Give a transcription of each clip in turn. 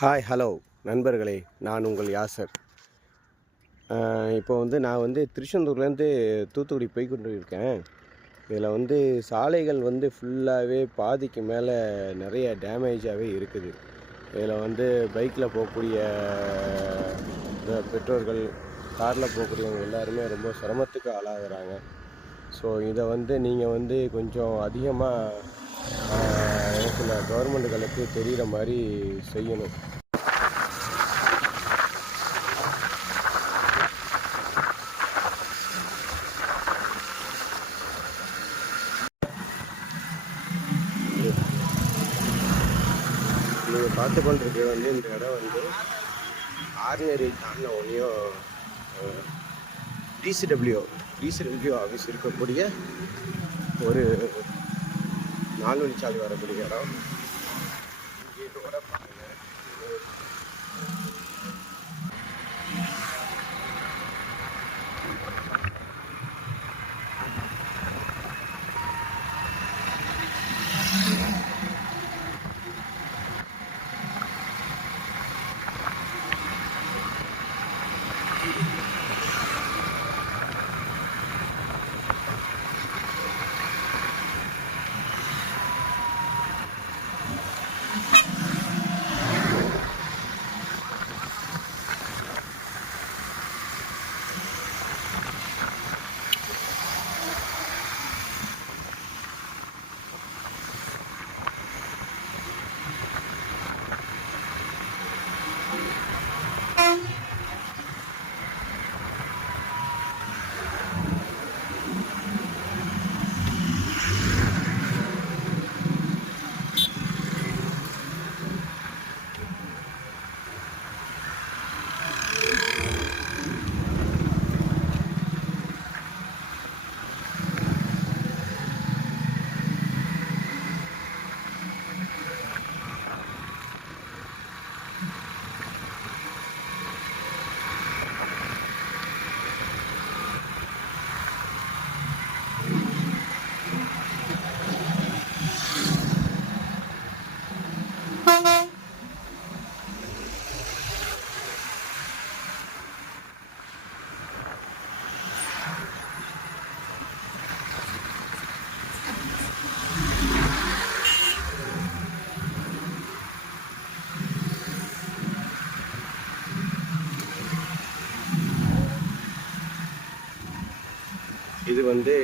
Hi hello நண்பர்களே, நான் உங்கள் யாசர். இப்போ நான் திருச்செந்தூர்லேருந்து தூத்துக்குடி போய் கொண்டு இருக்கேன். இதில் சாலைகள் ஃபுல்லாகவே பாதிக்கு மேலே நிறைய டேமேஜாகவே இருக்குது. இதில் பைக்கில் போகக்கூடிய பெற்றோர்கள், காரில் போகக்கூடியவங்க எல்லாருமே ரொம்ப சிரமத்துக்கு ஆளாகிறாங்க. ஸோ இதை நீங்கள் கொஞ்சம் அதிகமாக சில கவர்மெண்ட்டுகளுக்கு தெரிகிற மாதிரி செய்யணும். நீங்கள் பார்த்து கொண்டிருக்கிறது இந்த இடம் ஆர்டினரி தாண்டின ஒன்றையும் டிசிடபிள்யூ ஆஃபீஸ் இருக்கக்கூடிய ஒரு 4 வழிச்சாலை வரக்கூடிய இடம். இங்கே கூட பாருங்கள், இது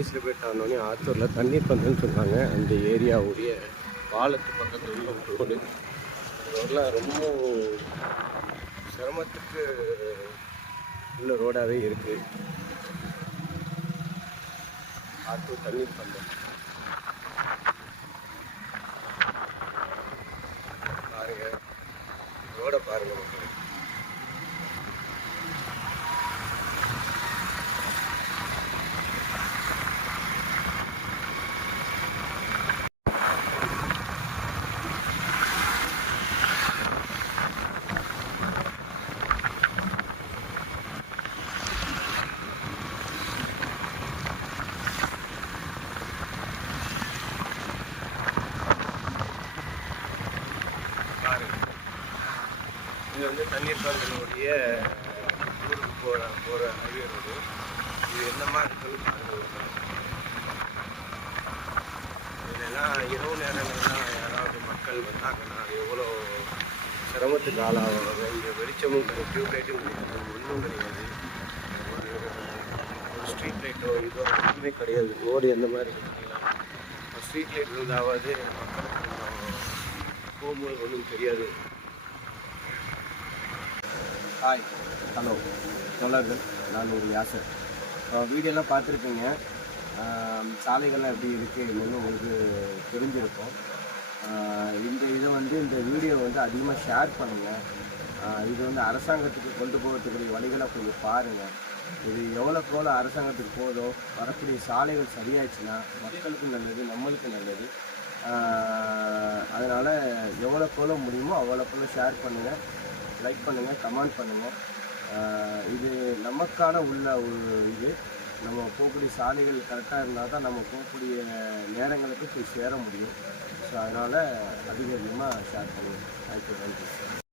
ஈஸ்டில் போய் தாண்டோடனே ஆத்தூரில் தண்ணீர் பந்தல்னு சொன்னாங்க. அந்த ஏரியாவுடைய பாலத்து பக்கத்தில் உள்ள ஒரு ரோடு. ரோடெலாம் ரொம்ப சிரமத்துக்கு உள்ள ரோடாகவே இருக்குது. ஆத்தூர் தண்ணீர் பந்தல் பாருங்கள், ரோடை பாருங்கள் மக்கள். இது தண்ணீர் பந்தலுடைய ஊருக்கு போகிற ஹைவே ரோடு. இது என்ன மாதிரி இருக்குன்னு பாருங்கள். இதெல்லாம் இரவு நேரங்கள்லாம் யாராவது மக்கள் வந்தாங்கன்னா எவ்வளோ சிரமத்துக்கு ஆளாவாங்க. இங்கே வெளிச்சமும் கிடையாது, டியூப் லைட்டும் கிடையாது, ஒன்றும் கிடையாது. ஒரு ஸ்ட்ரீட் லைட்டோ இதோ ஒன்றுமே கிடையாது. ரோடு எந்த மாதிரி இருக்குங்களா, ஸ்ட்ரீட் லைட் இருந்தாவது மக்களுக்கு போகும்போது ஒன்றும் தெரியாது. ஹாய் ஹலோ தோழர்கள், நான் ஒரு யாசர். வீடியோலாம் பார்த்துருப்பீங்க. சாலைகள்லாம் எப்படி இருக்குது என்னன்னு உங்களுக்கு தெரிஞ்சிருக்கும். இந்த வீடியோ அதிகமாக ஷேர் பண்ணுங்கள். இது அரசாங்கத்துக்கு கொண்டு போகிறதுக்குரிய வழிகளை கொஞ்சம் பாருங்கள். இது எவ்வளோக்கு அரசாங்கத்துக்கு போதோ, வரக்கூடிய சாலைகள் சரியாயிடுச்சுன்னா மக்களுக்கும் நல்லது, நம்மளுக்கும் நல்லது. அதனால் எவ்வளோக்கு முடியுமோ அவ்வளோக்கு ஷேர் பண்ணுங்கள், லைக் பண்ணுங்கள், கமெண்ட் பண்ணுங்கள். இது நமக்கான உள்ள ஒரு இது நம்ம போகக்கூடிய சாலைகள் கரெக்டாக இருந்தால் தான் நம்ம போகக்கூடிய நேரங்களுக்கு போய் சேர முடியும். ஸோ அதனால் அதிகமாக ஷேர் பண்ணுவோம். தேங்க்யூ.